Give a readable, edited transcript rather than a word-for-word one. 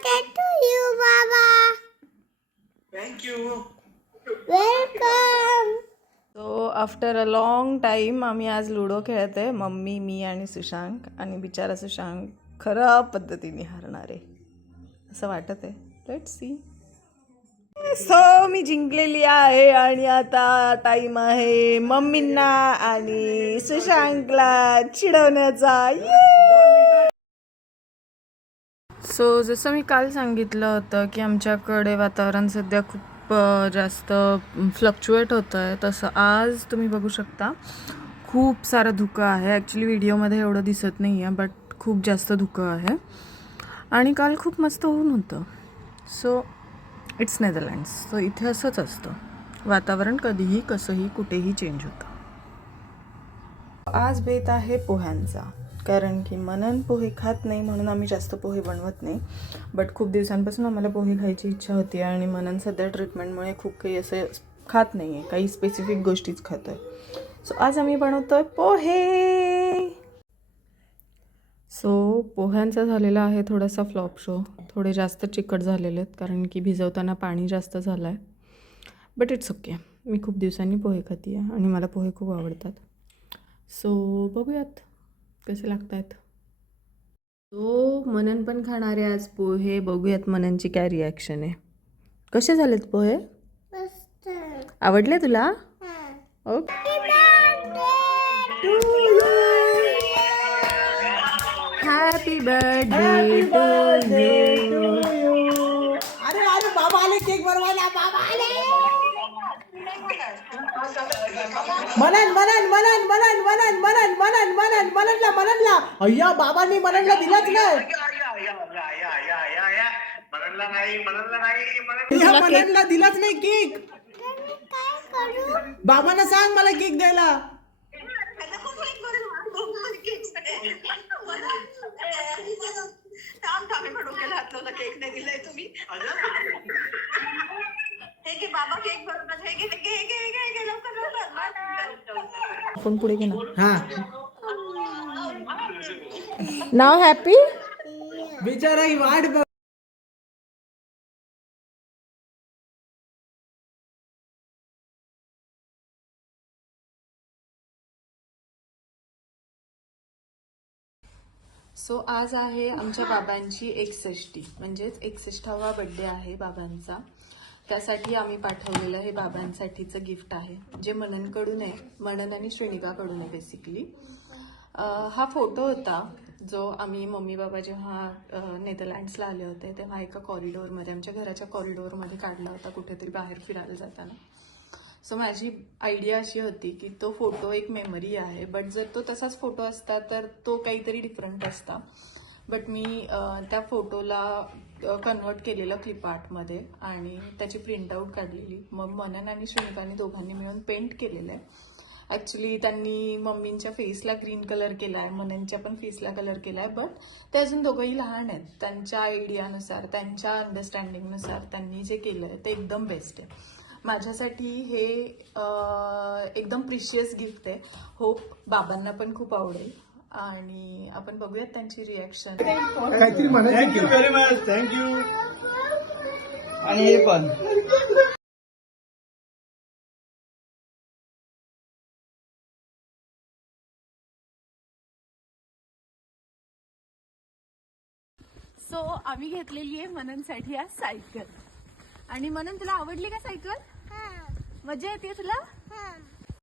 birthday to you, Baba. Thank you. Welcome. So after a long time आम्ही आज ludo खेळते, mummy, मी आणि सुशांक. आणि बिचारा सुशांक खराब पद्धतीने हारणार आहे असं वाटत आहे. Let's see. सो मी जिंकलेली आहे आणि आता टाईम आहे मम्मींना आणि सुशांकला चिडवण्याचा. सो जसं मी काल सांगितलं होतं की आमच्याकडे वातावरण सध्या खूप जास्त फ्लक्च्युएट होतं आहे, तसं आज तुम्ही बघू शकता खूप सारं धुकं आहे. ॲक्च्युली व्हिडिओमध्ये एवढं दिसत नाही आहे, बट खूप जास्त धुकं आहे. आणि काल खूप मस्त ऊन होतं. So it's Netherlands. सो इथे असंच असतं, वातावरण कधीही कसंही कुठेही चेंज होतं. आज बेत आहे पोह्यांचा, कारण की मनन पोहे खात नाही म्हणून आम्ही जास्त पोहे बनवत नाही. बट खूप दिवसांपासून आम्हाला पोहे खायची इच्छा होती आणि मनन सध्या ट्रीटमेंटमुळे खूप काही असं खात नाही आहे, काही स्पेसिफिक गोष्टीच खात आहे. सो आज आम्ही बनवतो आहे पोहे. सो पोह्यांचा झालेला आहे थोडासा फ्लॉप शो. थोडे जास्त चिकट झालेले आहेत कारण की भिजवताना पाणी जास्त झालं आहे. But it's okay. मी खूप दिवसांनी पोहे खाते आहे आणि मला पोहे खूप आवडतात. सो बघूयात कसे लागत आहेत. सो मनन पण खाणार आहे आज पोहे. बघूयात मननची काय रिॲक्शन आहे. कसे झालेत पोहे? आवडले तुला? Okay. Happy birthday to you. अरे अरे बाबा आले केक बनवायला. बाबा आले. मनन मनन मनन मनन मनन मनन मनन मनन मननला मननला. अय्या बाबांनी मननला दिलाच नाही. मननला दिलाच नाही केक. बाबांना सांग मला केक द्यायला. केक नाही दिलाय तुम्ही. बाबा केक बनवतात. आपण पुढे घे ना. हा नाव हॅपी. बिचारा ही वाट बघ. सो आज आहे आमच्या बाबांची 61 म्हणजेच 61वा बड्डे आहे बाबांचा. त्यासाठी आम्ही पाठवलेलं हे बाबांसाठीचं गिफ्ट आहे, जे मननकडून आहे. मनन आणि श्रेणिकाकडून आहे बेसिकली. हा फोटो होता जो आम्ही मम्मी बाबा जेव्हा नेदरलँड्सला आले होते तेव्हा एका कॉरिडोरमध्ये, आमच्या घराच्या कॉरिडोरमध्ये काढला होता कुठेतरी बाहेर फिरायला जाताना. सो माझी आयडिया अशी होती की तो फोटो एक मेमरी आहे, बट जर तो तसाच फोटो असता तर तो काहीतरी डिफरंट असता. बट मी त्या फोटोला कन्वर्ट केलेलं क्लिप आर्टमध्ये आणि त्याची प्रिंटआउट काढलेली. मग मनन आणि श्रेणिकाने दोघांनी मिळून पेंट केलेलं आहे. ॲक्च्युली त्यांनी मम्मींच्या फेसला ग्रीन कलर केला आहे, मननच्या पण फेसला कलर केला आहे. बट ते अजून दोघंही लहान आहेत. त्यांच्या आयडियानुसार, त्यांच्या अंडरस्टँडिंगनुसार त्यांनी जे केलं आहे ते एकदम बेस्ट आहे. माझ्यासाठी हे एकदम प्रिशियस गिफ्ट आहे. होप बाबांना पण खूप आवडेल आणि आपण बघूयात त्यांची reaction. Thank you very much. Thank you. आणि हे पण सो आम्ही घेतलेली आहे मननसाठी आज सायकल. आणि मनन तुला आवडली का सायकल? मजा येते तुला?